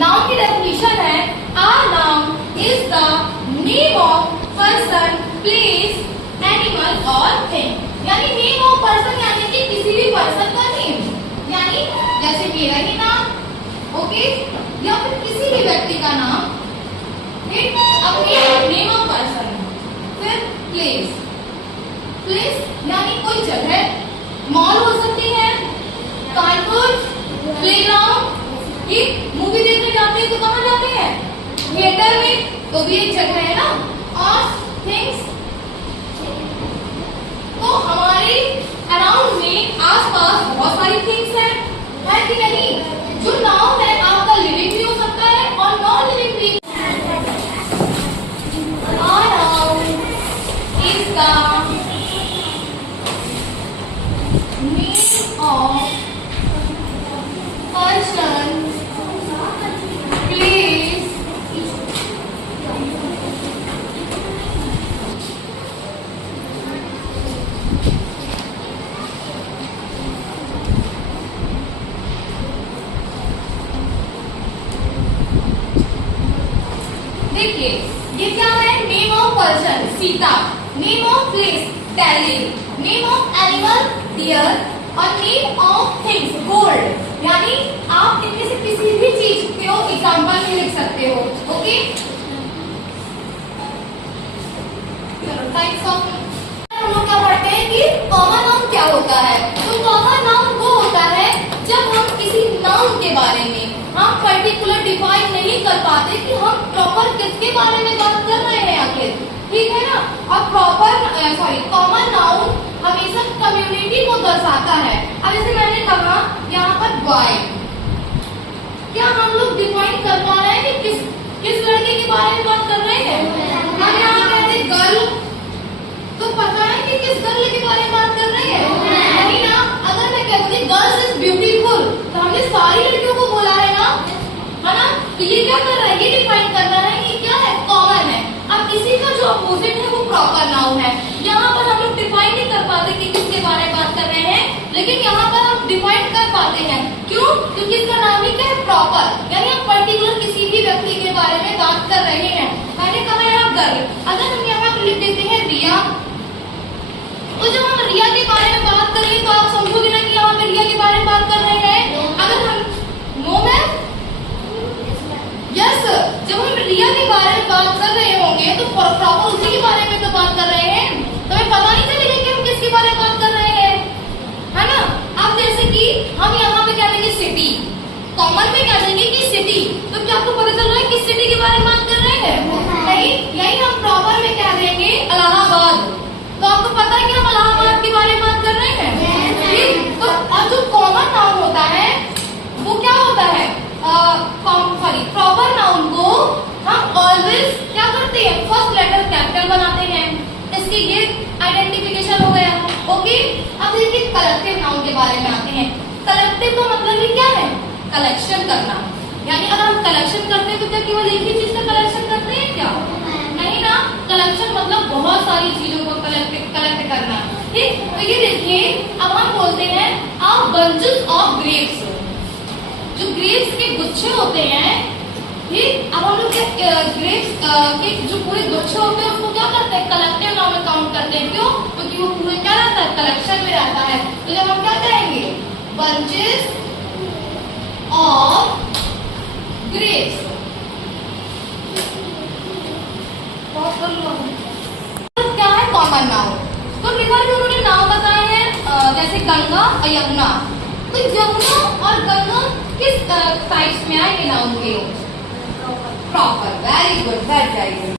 Noun की definition है a noun is the name of person, place, animal और thing. यानी नेम ऑफ पर्सन यानी कि किसी भी पर्सन का नेम, यानी जैसे मेरा ही नाम, ओके, या फिर किसी भी व्यक्ति का नाम, ठीक, अपनी नेम ऑफ पर्सन। फिर प्लेस, प्लेस यानी कोई जगह, मॉल हो सकती है, कार्टून, प्लेग्राउंड, ये मूवी देखने जाते हैं तो कहाँ जाते हैं, थिएटर में, तो भी एक जगह है ना। और थिंग्स, तो हमारे अराउंड में आसपास बहुत सारी थिंग्स है कि नहीं। जो नाउन है आपका लिविंग भी हो सकता है और नॉन लिविंग भी। Noun is the name of person, place, देखिए ये क्या है, name of person Sita, name of place Delhi, name of animal deer और नेम ऑफ थिंग्स गोल्ड। यानी आप इनमें से किसी भी चीज को एग्जांपल में लिख सकते हो, ओके। टाइप्स ऑफ हम लोग क्या पढ़ते हैं कि कॉमन नाउन क्या होता है। तो कॉमन नाउन वो होता है जब हम किसी नाउन के बारे में हम पर्टिकुलर डिफाइन नहीं कर पाते कि हम प्रॉपर किसके बारे में बात कर रहे हैं आखिर, ठीक है ना। और प्रॉपर कॉमन नाउन हमेशा कम्युनिटी को दर्शाता है। अब जैसे मैंने कहा यहाँ पर बॉय, क्या हम लोग डिफाइन कर पा रहे हैं कि किस लड़के के बारे में बात कर रहे हैं। हम यहाँ कहते हैं गर्ल, तो पता है कि किस गर्ल के बारे में बात कर रहे हैं, नहीं ना। अगर मैं कहती गर्ल्स इज ब्यूटीफुल तो हमने सारी लड़कियों को बोला है ना, है ना। तो ये क्या कर रहा है, ये डिफाइन कर रहा है कि क्या है, कॉमन है। अब इसी का जो अपोजिट है वो प्रॉपर नाउन है। यहाँ पर हम लोग डिफाइन नहीं कर पाते कि किसके बारे में बात कर रहे हैं, लेकिन यहाँ पर हम डिफाइन कर पाते हैं। क्यों? क्योंकि इसका नाम ही क्या है, प्रॉपर, यानी हम पर्टिकुलर किसी भी व्यक्ति के बारे में बात कर रहे हैं। मैंने कहा यहाँ गर्ल, अगर हम यहाँ पर लिख देते हैं रिया, तो जब हम रिया के बारे में बात करेंगे तो आप समझोगे ना कि यहाँ पे रिया के बारे में बात कर रहे हैं। अगर हम नो मैम यस, जब हम रिया के बारे में बात कर रहे होंगे तो प्रॉपर उसी के बारे में तो बात कर रहे हैं, तो हमें पता नहीं चलेगा कि हम किसके बारे में बात कर रहे हैं, है ना। अब जैसे कि हम यहाँ पे कह देंगे सिटी, कॉमन में कह देंगे कि सिटी, तो क्या आपको पता चल रहा है किस सिटी के बारे में बात कर रहे हैं, नहीं। यही हम प्रॉपर में कह देंगे इलाहाबाद, तो आपको पता है कि हम इलाहाबाद के बारे में बात कर रहे हैं, ठीक। तो अब जो कॉमन नाउन होता है वो क्या होता है, प्रॉपर नाउन को हम ऑलवेज क्या करते हैं, फर्स्ट लेटर कैपिटल बनाते हैं। इसकी ये आइडेंटिफिकेशन हो गया, ओके। अब देखिए कलेक्टिव नाउन के बारे में आते हैं। कलेक्टिव का मतलब ही क्या है, कलेक्शन करना। यानी अगर हम कलेक्शन करते हैं तो क्या केवल एक ही चीज का कलेक्शन करते हैं क्या, नहीं ना। कलेक्शन मतलब बहुत सारी चीजों को कलेक्ट करना, ठीक। तो ये देखिए अब हम बोलते हैं आ बंचेस ऑफ ग्रेप्स, जो ग्रेप्स के गुच्छे होते हैं, ठीक। अब हम लोग ग्रेप्स के जो पूरे गुच्छे होते हैं उसको क्या करते हैं, कलेक्टिव नाउन में काउंट करते हैं। क्यों? क्योंकि वो पूरे क्या रहता है, कलेक्शन में रहता है। तो जब हम क्या करेंगे, बंचेस ऑफ ग्रेप्स, तो क्या है कॉमन नाउन। तो रिवर के उन्होंने नाम बताए हैं, जैसे गंगा और यमुना। तो यमुना और गंगा किस टाइप्स में आए नाउन के, प्रॉपर, वेरी गुड, बैठ जाइए।